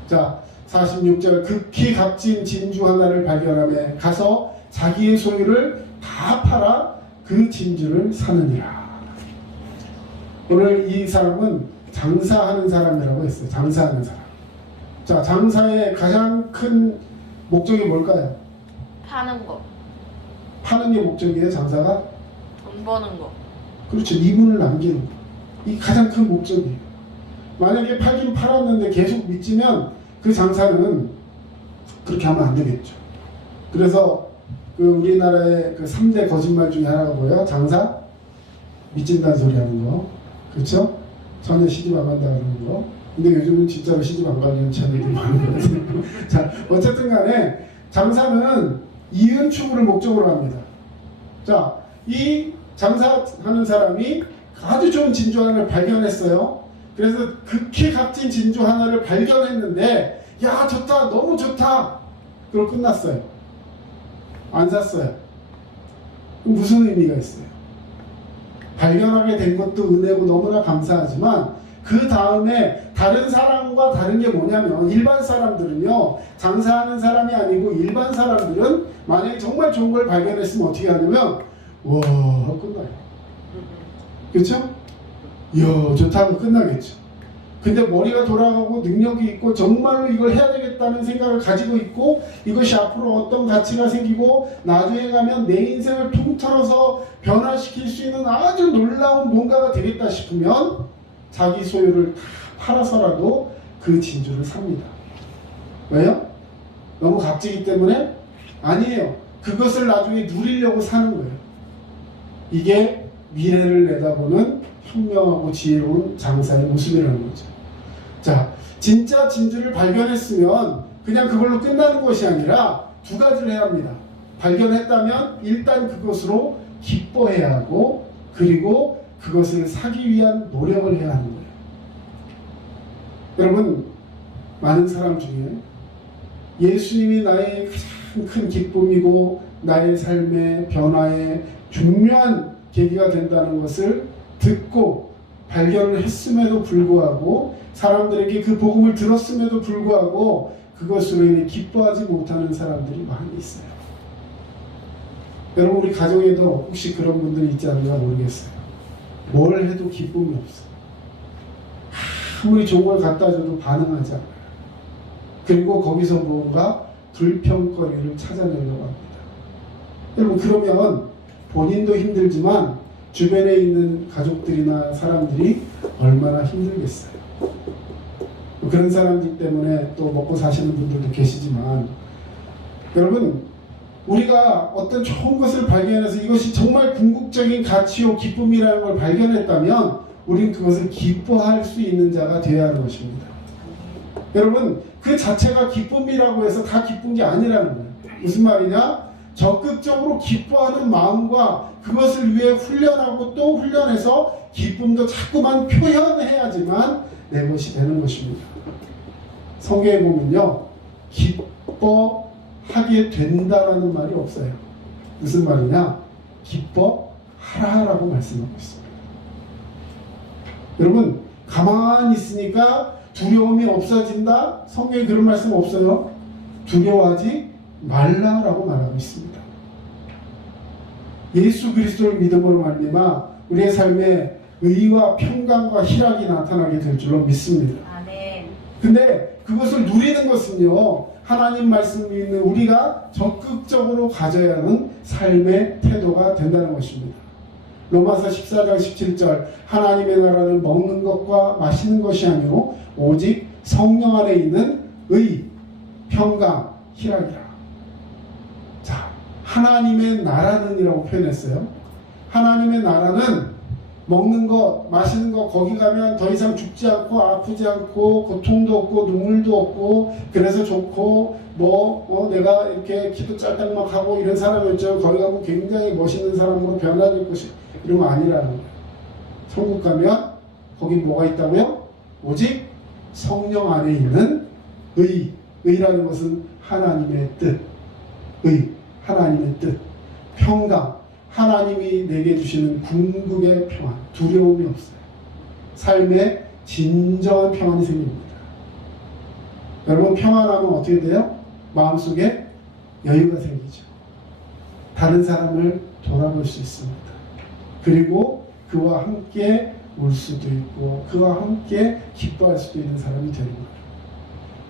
자, 46절, 극히 값진 진주 하나를 발견하며 가서 자기의 소유를 다 팔아 그 진주를 사느니라. 오늘 이 사람은 장사하는 사람이라고 했어요. 장사하는 사람. 자, 장사의 가장 큰 목적이 뭘까요? 파는 거, 파는 게 목적이에요, 장사가? 돈 버는 거. 그렇죠. 이문을 남기는 거. 이 가장 큰 목적이에요. 만약에 팔긴 팔았는데 계속 미치면 그 장사는 그렇게 하면 안 되겠죠. 그래서 그 우리나라의 그 3대 거짓말 중에 하나가 뭐예요? 장사? 미친다는 소리 하는 거. 그렇죠? 전혀 시집 안 간다는 거. 근데 요즘은 진짜로 시집 안 가는 채널들이 많은 것 같아요. 자, 어쨌든 간에 장사는 이윤 추구를 목적으로 합니다. 자, 이 장사하는 사람이 아주 좋은 진주 하나를 발견했어요. 그래서 극히 값진 진주 하나를 발견했는데, 야, 좋다, 너무 좋다. 그걸 끝났어요. 안 샀어요. 무슨 의미가 있어요? 발견하게 된 것도 은혜고 너무나 감사하지만, 그 다음에 다른 사람과 다른 게 뭐냐면, 일반 사람들은요, 장사하는 사람이 아니고 일반 사람들은 만약에 정말 좋은 걸 발견했으면 어떻게 하냐면, 와, 하고 끝나요. 그렇죠? 이야, 좋다고 끝나겠죠. 근데 머리가 돌아가고 능력이 있고 정말로 이걸 해야 되겠다는 생각을 가지고 있고, 이것이 앞으로 어떤 가치가 생기고 나중에 가면 내 인생을 통틀어서 변화시킬 수 있는 아주 놀라운 뭔가가 되겠다 싶으면 자기 소유를 다 팔아서라도 그 진주를 삽니다. 왜요? 너무 값지기 때문에? 아니에요. 그것을 나중에 누리려고 사는 거예요. 이게 미래를 내다보는 현명하고 지혜로운 장사의 모습이라는 거죠. 자, 진짜 진주를 발견했으면 그냥 그걸로 끝나는 것이 아니라 두 가지를 해야 합니다. 발견했다면 일단 그것으로 기뻐해야 하고, 그리고 그것을 사기 위한 노력을 해야 하는 거예요. 여러분, 많은 사람 중에 예수님이 나의 가장 큰 기쁨이고 나의 삶의 변화의 중요한 계기가 된다는 것을 듣고 발견을 했음에도 불구하고, 사람들에게 그 복음을 들었음에도 불구하고 그것으로 인해 기뻐하지 못하는 사람들이 많이 있어요. 여러분, 우리 가정에도 혹시 그런 분들이 있지 않나 모르겠어요. 뭘 해도 기쁨이 없어. 아무리 좋은 걸 갖다 줘도 반응하지 않아요. 그리고 거기서 뭔가 불평거리를 찾아내려고 합니다. 여러분, 그러면 본인도 힘들지만 주변에 있는 가족들이나 사람들이 얼마나 힘들겠어요. 그런 사람들 때문에 또 먹고 사시는 분들도 계시지만, 여러분, 우리가 어떤 좋은 것을 발견해서 이것이 정말 궁극적인 가치요 기쁨이라는 걸 발견했다면 우리는 그것을 기뻐할 수 있는 자가 되어야 하는 것입니다. 여러분, 그 자체가 기쁨이라고 해서 다 기쁜 게 아니라는 거예요. 무슨 말이냐? 적극적으로 기뻐하는 마음과 그것을 위해 훈련하고 또 훈련해서 기쁨도 자꾸만 표현해야지만 내 것이 되는 것입니다. 성경에 보면요, 기뻐하게 된다라는 말이 없어요. 무슨 말이냐? 기뻐하라라고 말씀하고 있습니다. 여러분, 가만히 있으니까 두려움이 없어진다? 성경에 그런 말씀 없어요. 두려워하지 말라라고 말하고 있습니다. 예수 그리스도를 믿음으로 말미암아 우리의 삶에 의와 평강과 희락이 나타나게 될 줄로 믿습니다. 아멘. 근데 그것을 누리는 것은요, 하나님 말씀 믿는 우리가 적극적으로 가져야 하는 삶의 태도가 된다는 것입니다. 로마서 14장 17절, 하나님의 나라는 먹는 것과 마시는 것이 아니오 오직 성령 안에 있는 의, 평강, 희락이라. 자, 하나님의 나라는 이라고 표현했어요. 하나님의 나라는 먹는 것, 마시는 것, 거기 가면 더 이상 죽지 않고 아프지 않고 고통도 없고 눈물도 없고 그래서 좋고 내가 이렇게 기도 짤딱막 하고 이런 사람이었죠. 거기 가면 굉장히 멋있는 사람으로 변화될 것이 이런 거 아니라는 거예요. 천국 가면 거기 뭐가 있다고요? 오직 성령 안에 있는 의라는 것은 하나님의 뜻, 하나님의 뜻, 평강, 하나님이 내게 주시는 궁극의 평안, 두려움이 없어요. 삶에 진정한 평안이 생깁니다. 여러분, 평안하면 어떻게 돼요? 마음속에 여유가 생기죠. 다른 사람을 돌아볼 수 있습니다. 그리고 그와 함께 울 수도 있고 그와 함께 기뻐할 수도 있는 사람이 되는 거예요.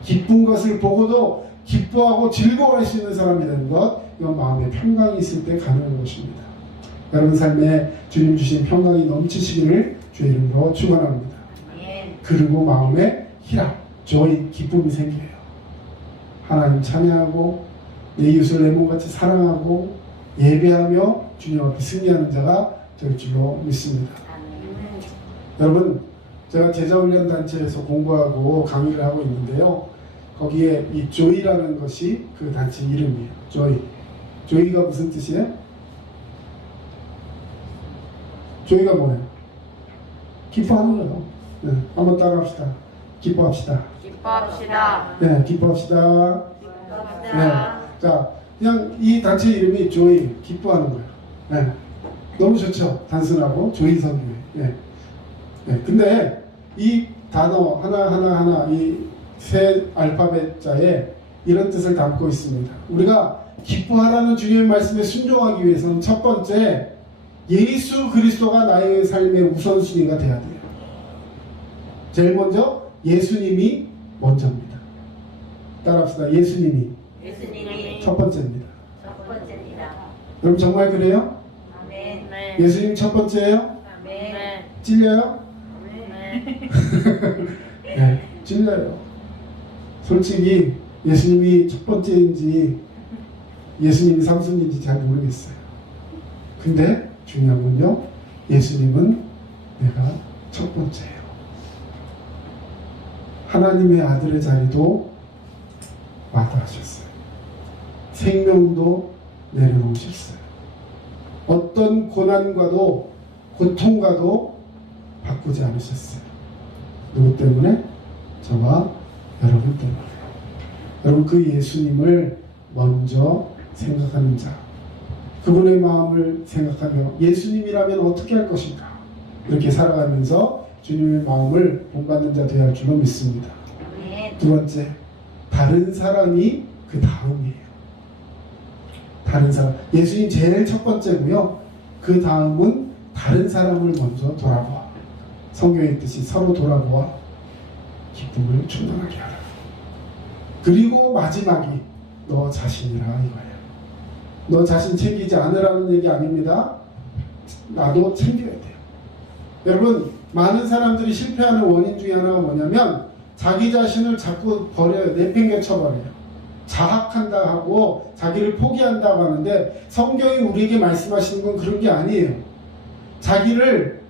기쁜 것을 보고도 기뻐하고 즐거워할 수 있는 사람이 되는 것, 이건 마음에 평강이 있을 때 가능한 것입니다. 여러분 삶에 주님 주신 평강이 넘치시기를 주의 이름으로 축원합니다. 그리고 마음에 희락, joy, 기쁨이 생겨요. 하나님 찬양하고 내 이웃을 내 몸같이 사랑하고 예배하며 주님 앞에 승리하는 자가 될 줄로 믿습니다. 여러분, 제가 제자훈련단체에서 공부하고 강의를 하고 있는데요. 거기에 이 조이라는 것이 그 단체 이름이에요. 조이가 무슨 뜻이에요? 조이가 뭐예요? 기뻐하는 거예요. 네, 한번 따라합시다. 기뻐합시다. 기뻐합시다. 네, 기뻐합시다. 네, 자, 그냥 이 단체 이름이 조이, 기뻐하는 거예요. 네, 너무 좋죠? 단순하고 조이 선교회. 네. 네, 근데 이 단어 하나 이 세 알파벳자에 이런 뜻을 담고 있습니다. 우리가 기뻐하라는 주님의 말씀에 순종하기 위해서는 첫 번째, 예수 그리스도가 나의 삶의 우선순위가 돼야 돼요. 제일 먼저 예수님이 먼저입니다. 따라합시다. 예수님이 첫 번째입니다. 여러분 정말 그래요? 네. 예수님 첫 번째예요? 네. 찔려요? 네. 네, 찔려요. 솔직히 예수님이 첫 번째인지 예수님이 삼순인지 잘 모르겠어요. 근데 중요한 건요, 예수님은 내가 첫 번째예요. 하나님의 아들의 자리도 마다하셨어요. 생명도 내려놓으셨어요. 어떤 고난과도 고통과도 바꾸지 않으셨어요. 누구 때문에? 저와 여러분 때문에. 여러분, 그 예수님을 먼저 생각하는 자, 그분의 마음을 생각하며 예수님이라면 어떻게 할 것인가, 이렇게 살아가면서 주님의 마음을 본받는 자 되어야 할 줄로 믿습니다. 두 번째, 다른 사람이 그 다음이에요. 다른 사람, 예수님 제일 첫 번째고요. 그 다음은 다른 사람을 먼저 돌아보아. 성경의 뜻이 서로 돌아보아 기쁨을 충만하게 하라. 그리고 마지막이 너 자신이라 이거예요. 너 자신 챙기지 않으라는 얘기 아닙니다. 나도 챙겨야 돼요. 여러분, 많은 사람들이 실패하는 원인 중에 하나가 뭐냐면 자기 자신을 자꾸 버려요. 내팽개쳐버려요. 자학한다 하고 자기를 포기한다고 하는데 성경이 우리에게 말씀하시는 건 그런 게 아니에요. 자기를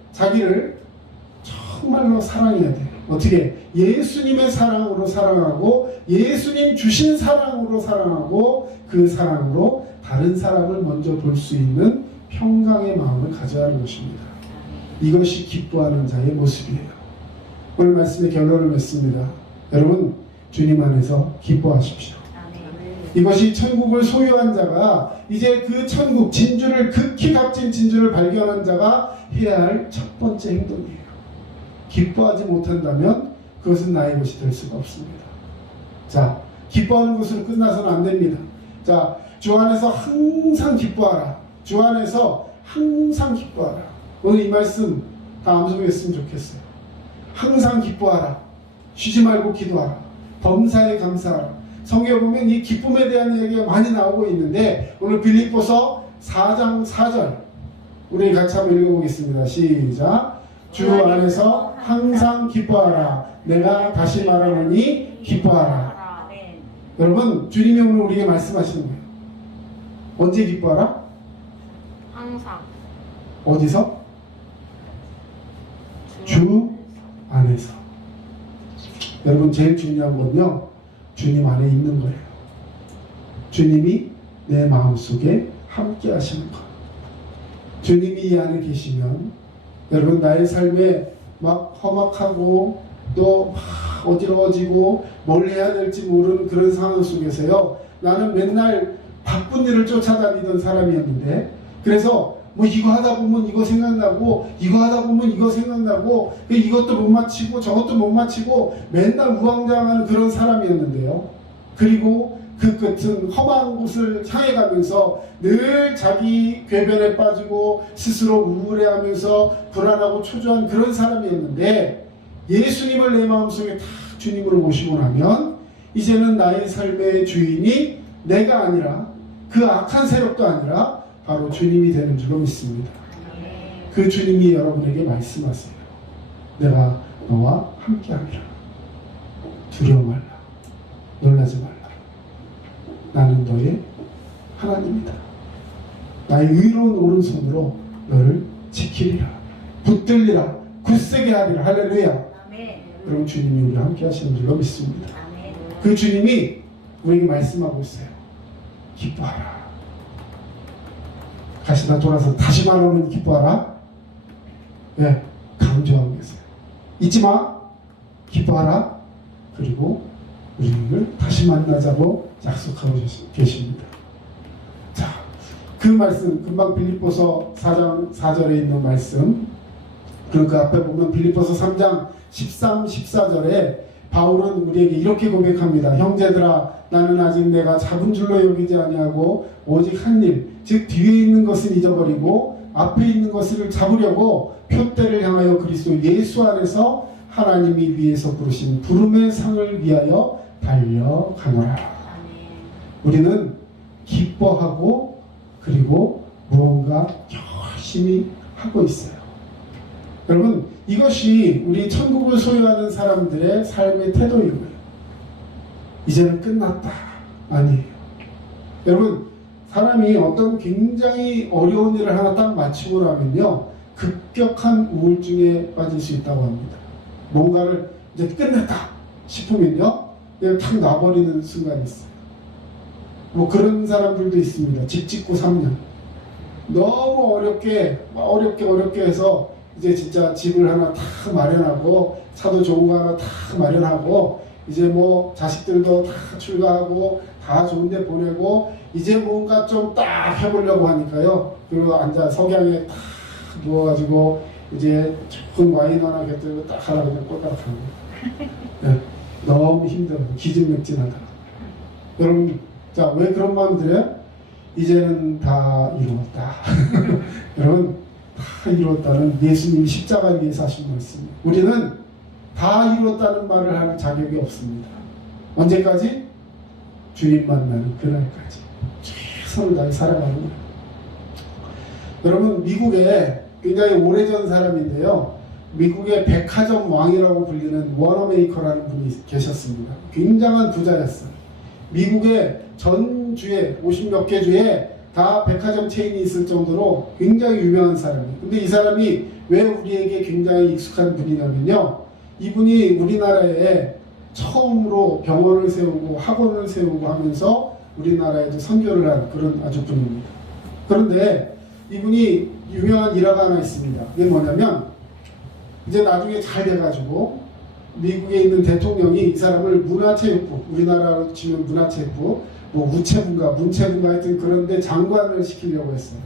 정말로 사랑해야 돼요. 어떻게? 예수님의 사랑으로 사랑하고 예수님 주신 사랑으로 사랑하고 그 사랑으로 다른 사람을 먼저 볼 수 있는 평강의 마음을 가져야 하는 것입니다. 이것이 기뻐하는 자의 모습이에요. 오늘 말씀의 결론을 맺습니다. 여러분, 주님 안에서 기뻐하십시오. 이것이 천국을 소유한 자가 이제 그 천국 진주를, 극히 값진 진주를 발견한 자가 해야 할 첫 번째 행동이에요. 기뻐하지 못한다면 그것은 나의 것이 될 수가 없습니다. 자, 기뻐하는 것으로 끝나서는 안 됩니다. 자, 주 안에서 항상 기뻐하라. 주 안에서 항상 기뻐하라. 오늘 이 말씀 다 암송했으면 좋겠어요. 항상 기뻐하라. 쉬지 말고 기도하라. 범사에 감사하라. 성경에 보면 이 기쁨에 대한 이야기가 많이 나오고 있는데 오늘 빌립보서 4장 4절 우리 같이 한번 읽어보겠습니다. 시작. 주 안에서 항상 기뻐하라. 내가 다시 말하노니 기뻐하라. 여러분, 주님이 오늘 우리에게 말씀하시는 거예요. 언제 기뻐하라? 항상. 어디서? 주 안에서. 여러분, 제일 중요한 건요, 주님 안에 있는 거예요. 주님이 내 마음속에 함께 하시는 것. 주님이 이 안에 계시면 여러분, 나의 삶에 막 험악하고 또 막 어지러워지고 뭘 해야 될지 모르는 그런 상황 속에서요. 나는 맨날 바쁜 일을 쫓아다니던 사람이었는데, 그래서 뭐 이거 하다 보면 이거 생각나고 이거 하다 보면 이거 생각나고 이것도 못 마치고 저것도 못 마치고 맨날 우왕좌왕하는 그런 사람이었는데요. 그리고 그 끝은 험한 곳을 향해 가면서 늘 자기 궤변에 빠지고 스스로 우울해하면서 불안하고 초조한 그런 사람이었는데, 예수님을 내 마음속에 다 주님으로 모시고 나면 이제는 나의 삶의 주인이 내가 아니라 그 악한 세력도 아니라 바로 주님이 되는 줄로 믿습니다. 그 주님이 여러분에게 말씀하세요. 내가 너와 함께하리라. 두려워 말라. 놀라지 말라. 나는 너의 하나님이다. 나의 의로운 오른손으로 너를 지키리라. 붙들리라. 굳세게 하리라. 할렐루야. 그럼 주님이 우리와 함께 하시는 줄로 믿습니다. 그 주님이 우리에게 말씀하고 있어요. 기뻐하라. 다시 돌아서 다시 말하면 기뻐하라. 네, 강조하고 계세요. 잊지 마. 기뻐하라. 그리고 우리를 다시 만나자고 약속하고 계십니다. 자, 그 말씀 금방 빌립보서 4장 4절에 있는 말씀, 그리고 그 앞에 보면 빌립보서 3장 13, 14절에 바울은 우리에게 이렇게 고백합니다. 형제들아, 나는 아직 내가 잡은 줄로 여기지 아니하고 오직 한 일, 즉 뒤에 있는 것을 잊어버리고 앞에 있는 것을 잡으려고 표대를 향하여 그리스도 예수 안에서 하나님이 위에서 부르신 부름의 상을 위하여 달려가노라. 우리는 기뻐하고 그리고 무언가 열심히 하고 있어요. 여러분, 이것이 우리 천국을 소유하는 사람들의 삶의 태도이고요. 이제는 끝났다. 아니에요. 여러분, 사람이 어떤 굉장히 어려운 일을 하나 딱 마치고 나면요, 급격한 우울증에 빠질 수 있다고 합니다. 뭔가를 이제 끝냈다 싶으면요, 그냥 탁 놔버리는 순간이 있어요. 뭐 그런 사람들도 있습니다. 집 짓고 3년. 너무 어렵게 해서 이제 진짜 집을 하나 다 마련하고 차도 좋은 거 하나 다 마련하고 이제 뭐 자식들도 다 출가하고 다 좋은 데 보내고 이제 뭔가 좀 딱 해보려고 하니까요. 그리고 앉아 석양에 딱 누워가지고 이제 좋은 와인 하나 곁들이고 딱 하나 그냥 꼴딱 하는 거예요. 네, 너무 힘들어요. 기진맥진하다. 여러분, 자, 왜 그런 마음 들어요? 이제는 다 이루었다. 여러분, 다 이루었다는 예수님이 십자가 위에서 하신 말씀이에요. 우리는 다 이루었다는 말을 할 자격이 없습니다. 언제까지? 주님 만나는 그날까지 최선을 다해 살아가는 거예요. 여러분, 미국에 굉장히 오래전 사람인데요, 미국의 백화점 왕이라고 불리는 워너메이커라는 분이 계셨습니다. 굉장한 부자였어요. 미국의 전 주에 50몇 개 주에 다 백화점 체인이 있을 정도로 굉장히 유명한 사람이에요. 근데 이 사람이 왜 우리에게 굉장히 익숙한 분이냐면요, 이분이 우리나라에 처음으로 병원을 세우고 학원을 세우고 하면서 우리나라에도 선교를 한 그런 아주 분입니다. 그런데 이분이 유명한 일화가 하나 있습니다. 그게 뭐냐면, 이제 나중에 잘 돼가지고 미국에 있는 대통령이 이 사람을 문화체육부, 우리나라로 치면 문화체육부, 뭐 우체부인가 문체부인가 하여튼 그런데 장관을 시키려고 했어요.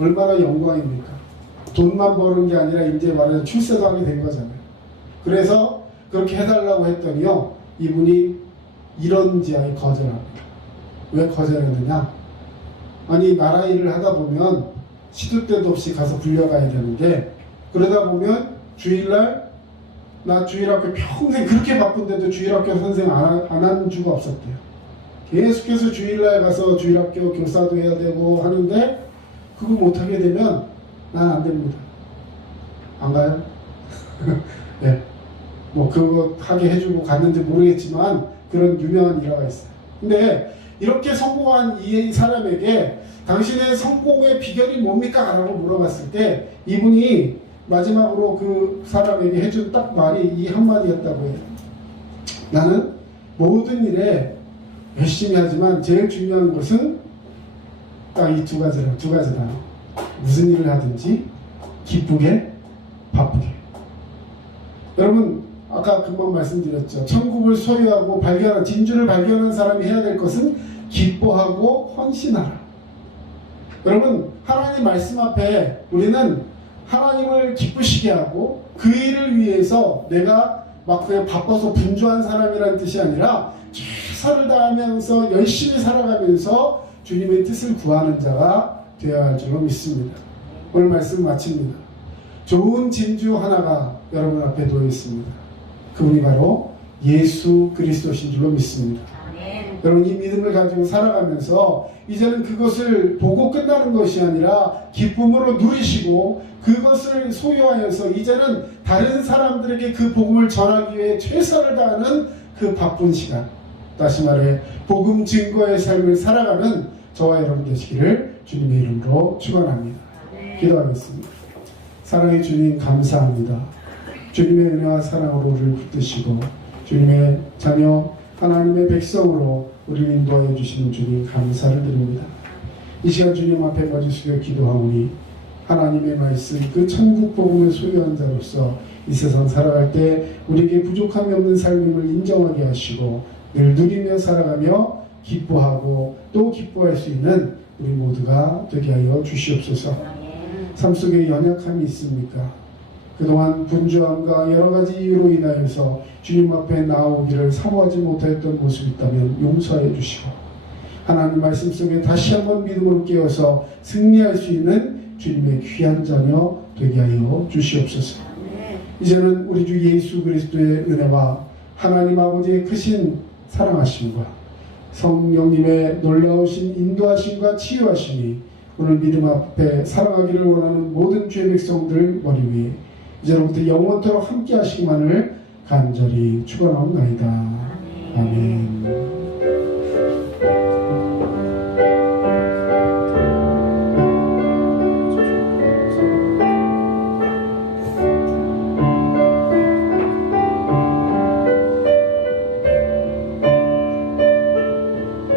얼마나 영광입니까? 돈만 버는 게 아니라 이제 말해서 출세도 하게 된 거잖아요. 그래서 그렇게 해달라고 했더니요, 이분이 이런지하에 거절합니다. 왜 거절했느냐? 아니, 나라 일을 하다 보면 시도 때도 없이 가서 불려가야 되는데, 그러다 보면 주일날, 나 주일학교 평생 그렇게 바쁜데도 주일학교 선생 안 한 주가 없었대요. 계속해서 주일날 가서 주일학교 교사도 해야 되고 하는데, 그거 못하게 되면 난 안 됩니다. 안 가요? 네. 뭐 그거 하게 해주고 갔는지 모르겠지만 그런 유명한 일화가 있어요. 근데 이렇게 성공한 이 사람에게 당신의 성공의 비결이 뭡니까? 라고 물어봤을 때 이분이 마지막으로 그 사람에게 해준 딱 말이 이 한마디였다고 해요. 나는 모든 일에 열심히 하지만 제일 중요한 것은 딱 이 두 가지다. 무슨 일을 하든지 기쁘게 바쁘게. 여러분 아까 금방 말씀드렸죠. 천국을 소유하고 발견한 진주를 발견한 사람이 해야 될 것은 기뻐하고 헌신하라. 여러분 하나님 말씀 앞에 우리는 하나님을 기쁘시게 하고 그 일을 위해서 내가 막 그냥 바빠서 분주한 사람이라는 뜻이 아니라 최선을 다하면서 열심히 살아가면서 주님의 뜻을 구하는 자가 되어야 할 줄로 믿습니다. 오늘 말씀 마칩니다. 좋은 진주 하나가 여러분 앞에 놓여 있습니다. 그분이 바로 예수 그리스도신 줄로 믿습니다. 여러분 이 믿음을 가지고 살아가면서 이제는 그것을 보고 끝나는 것이 아니라 기쁨으로 누리시고 그것을 소유하여서 이제는 다른 사람들에게 그 복음을 전하기 위해 최선을 다하는 그 바쁜 시간, 다시 말해 복음 증거의 삶을 살아가는 저와 여러분 되시기를 주님의 이름으로 축원합니다. 기도하겠습니다. 사랑의 주님 감사합니다. 주님의 은혜와 사랑으로 우리를 붙드시고 주님의 자녀 하나님의 백성으로 우리를 인도하여 주시는 주님 감사를 드립니다. 이 시간 주님 앞에 거짓 숙여 기도하오니 하나님의 말씀 그 천국 복음을 소유한 자로서 이 세상 살아갈 때 우리에게 부족함이 없는 삶임을 인정하게 하시고 늘 누리며 살아가며 기뻐하고 또 기뻐할 수 있는 우리 모두가 되게 하여 주시옵소서. 삶 속에 연약함이 있습니까? 그동안 분주함과 여러가지 이유로 인하여서 주님 앞에 나오기를 사모하지 못했던 모습이 있다면 용서해 주시고 하나님 말씀 속에 다시 한번 믿음으로 깨어서 승리할 수 있는 주님의 귀한 자녀 되게 하여 주시옵소서. 이제는 우리 주 예수 그리스도의 은혜와 하나님 아버지의 크신 사랑하심과 성령님의 놀라우신 인도하심과 치유하심이 오늘 믿음 앞에 살아가기를 원하는 모든 주의 백성들 머리 위에 이제로부터 영원토록 함께 하시기만을 간절히 축원하옵나이다. 아멘.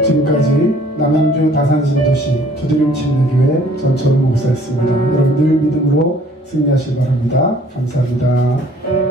지금까지 남양주 다산신도시 두드림침례교회 전철우 목사였습니다. 여러분 늘 믿음으로 승리하시기 바랍니다. 감사합니다.